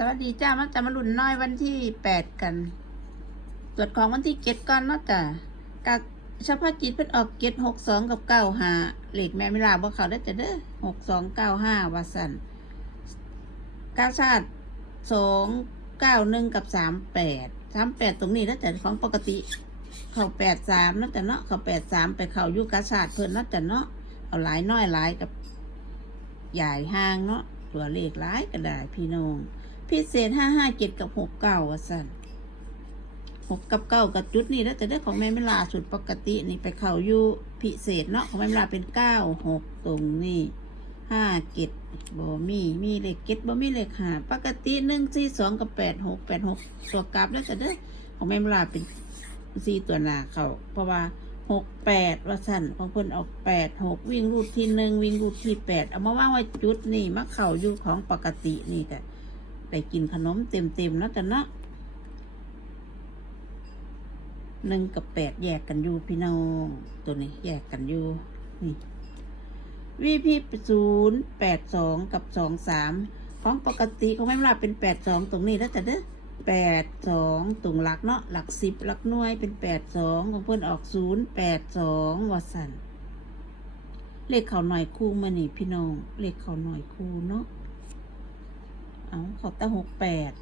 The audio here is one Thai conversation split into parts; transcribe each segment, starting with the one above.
สวัสดีจ้ามาจะมาลุ่นน้อยวันที่แปดกัน ตรวจของวันที่เจ็ดก่อนเนาะจ้ะกะเฉพาะจิตเป็นออกเจ็ดหกสองกับเก้าห้าเหล็กแม่ไม่ลาบ่เขาได้จ้ะเด้อหกสองเก้าห้าวาสันกาชาติสองเก้าหนึ่งกับสามแปดสามแปดตรงนี้แล้วจ้ะของปกติ เขาแปดสามนาะจ้ะเนาะเขาแปดสามไปเขายุกาชาติเพิ่นเนาะจ้ะเนาะเอาหลายน้อยหลายกับใหญ่ห้างเนาะตัวเลขหลายก็ได้พี่น้อง พิเศษห้าห้าเจ็ดกับหกเก้าว่าสั่นหกกับเก้ากับจุดนี่แล้วจะได้ของแม่เวลาสุดปกตินี่ไปเข่าอยู่พิเศษเนาะของแม่เวลาเป็นเก้าหกตรงนี่ห้าเจ็ดบ่มีมีเลขเจ็ดบ่มีเลขห้าปกติหนึ่งสี่สองกับแปดหกแปดหกตัวกลับแล้วจะได้ของแม่เวลาเป็นสี่ตัวหนาเขาเพราะว่าหกแปดว่าสั่นของเพิ่นออกแปดหกวิ่งรูดที่หนึ่งวิ่งรูดที่แปดเอามาว่างไว้จุดนี่มาเข่าอยู่ของปกตินี่แต่ ได้กินขนมเต็มๆแล้วแต่เนาะหนึ่งกับแปดแยกกันอยู่พี่น้อง ตัวนี้แยกกันอยู่นี่วีพีศูนย์แปดสองกับสองสามของปกติของแม่เวลาเป็นแปดสองตรงนี้แล้วแต่เด้อแปดสองตรงหลักเนาะหลักสิบหลักหน่วยเป็นแปดสองของเพื่อนออกศูนย์แปดสองวัสันเลขเขาหน่อยคู่มานี่พี่น้อง เลขเขาหน่อยคู่เนาะ เอาเขาตั้งหกแปด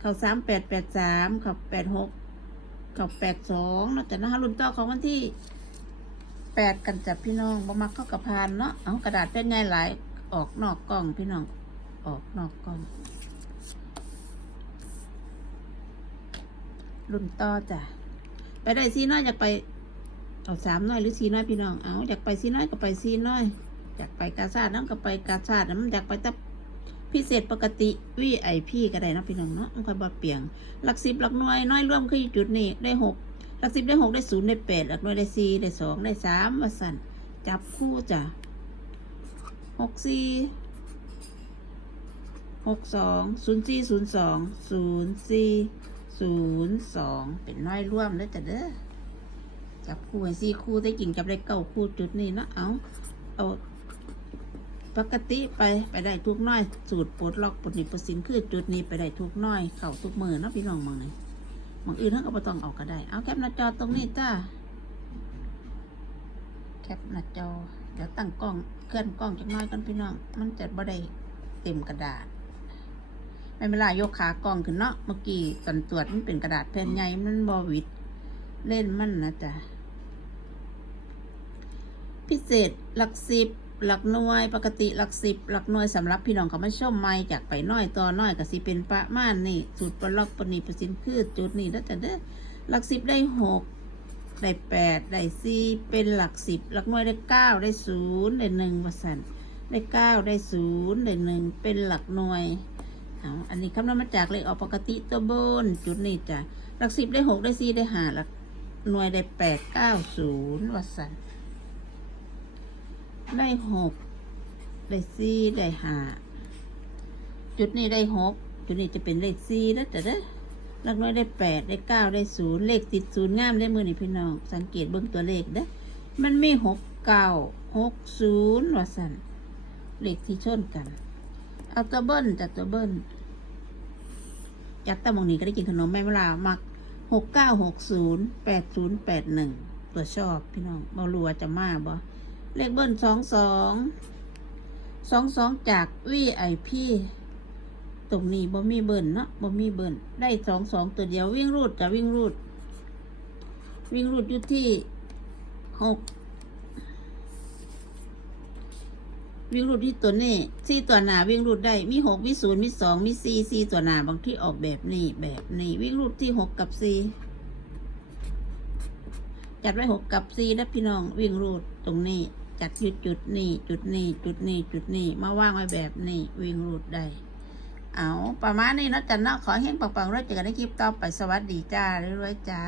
เขาสามแปดแปดสามเขาแปดหกเขาแปดสองเนะแต่นะคะรุ่นต่อของวันที่แปดกันจับพี่น้องบ่มักเข้ากับพานเนาะ เอากระดาษเป็นไงหลายออกนอกกล้องพี่น้อง ออกนอกกล้อง รุ่นต่อจ้ะ ไปได้ซีน้อยอยากไป เอาสามน้อยหรือซีน้อยพี่น้อง เอาอยากไปซีน้อยก็ไปซีน้อย อยากไปกาซาดน้องก็ไปกาซาดน้ำอยากไปตับ พิเศษปกติวีไอพีก็ได้นะพี่น้องเนาะมันค่อยบอเปลี่ยงหลักสิบหลักหน่วยน้อยร่วมคือจุดนี้ได้หกหลักสิบได้หกได้ศูนย์ได้แปดหลักหน่วยได้สี่ได้สองได้สามมาสั่นจับคู่จ้ะหกสี่หกสองศูนย์สี่ศูนย์สองศูนย์สี่ศูนย์สองเป็นน้อยร่วมแล้วจ้ะเด้อจับคู่ให้สี่คู่ได้กิ่งจับได้เก้าคู่จุดนี้เนาะเอาเอา ปกติไปไปได้ทุกน้อย สูตรปลดล็อกปลดหนีปลดสินคือจุดนี้ไปได้ทุกน้อย เข่าทุกมือนะพี่น้องมองไหนมองอื่นทั้งก็บ่ต้องออกก็ได้ เอาแคปหน้าจอตรงนี้จ้าแคปหน้าจอเดี๋ยวตั้งกล้องเคลื่อนกล้องจักน้อยกันพี่น้อง มันจะบ่ได้เต็มกระดาษไม่เวลายกขากล้องขึ้นเนาะเมื่อกี้ตอนตรวจมันเป็นกระดาษแผ่นใหญ่มันบอวิดเล่นมันนะจ๊ะพิเศษหลักสิบ หลักหน่วยปกติหลักสิบหลักหน่วยสำหรับพี่น้องเขามาชมไม่จากไปน้อยต่อน้อยก็สิเป็นประมาณนี่สูตรปลอกปนิประสินคือจุดนี้แล้วแต่เด้อหลักสิบได้หกได้แปดได้สี่เป็นหลักสิบหลักหน่วยได้เก้าได้ศูนย์ได้หนึ่งปร์เซ็นได้เก้าได้ศูนย์ได้หนึ่งเป็นหลักหน่วยเอาอันนี้คำนวณมาจากเลขออกปกติตัวบนจุดนี้จ้ะหลักสิบได้หกได้สี่ได้ห้าหลักหน่วยได้แปดเก้าศูนย์วัสัน ได้หกได้สี่ได้ห้าจุดนี้ได้หกจุดนี้จะเป็นเลขสี่แล้วแต่เด้อหลักน้อยได้แปดได้เก้าได้ศูนย์เลขติดศูนย์งามได้มือนี่พี่น้อง สังเกตเบื้องตัวเลขเด้อมันมีหกเก้าหกศูนย์ว่าสันเลขที่ชนกัน เอาตัวเบิ้ลจากตัวเบิ้ลจากตะมองนี้ก็ได้กินขนมแม่เวลามักหกเก้าหกศูนย์แปดศูนย์แปดหนึ่งตัวชอบพี่น้องบอรัวจะมาบ่ เลขเบิ้ลสองสองสองสองจากวีไอพีตรงนี้บ่มีเบิ้ลเนาะบ่มีเบิ้ลได้สองสองตัวเดียววิ่งรูดจะวิ่งรูด วิ่งรูดอยู่ที่หกวิ่งรูดที่ตัวนี้สี่ตัวหนาวิ่งรูดได้มีหกมีศูนย์มีสองมีสี่สี่ตัวหนาบางที่ออกแบบนี้แบบนี้วิ่งรูดที่หกกับสี่จัดไว้หกกับสี่นะพี่น้องวิ่งรูดตรงนี้ จัดจุดนี่จุดนี่จุดนี่จุดนี่มาว่างไว้แบบนี้วิ่งรูดได้เอาประมาณนี้เนาะจันเนาะขอแห้เฮงปังๆรถเจอกันในคลิปต่อไปสวัสดีจ้าเรื่อยๆจ้า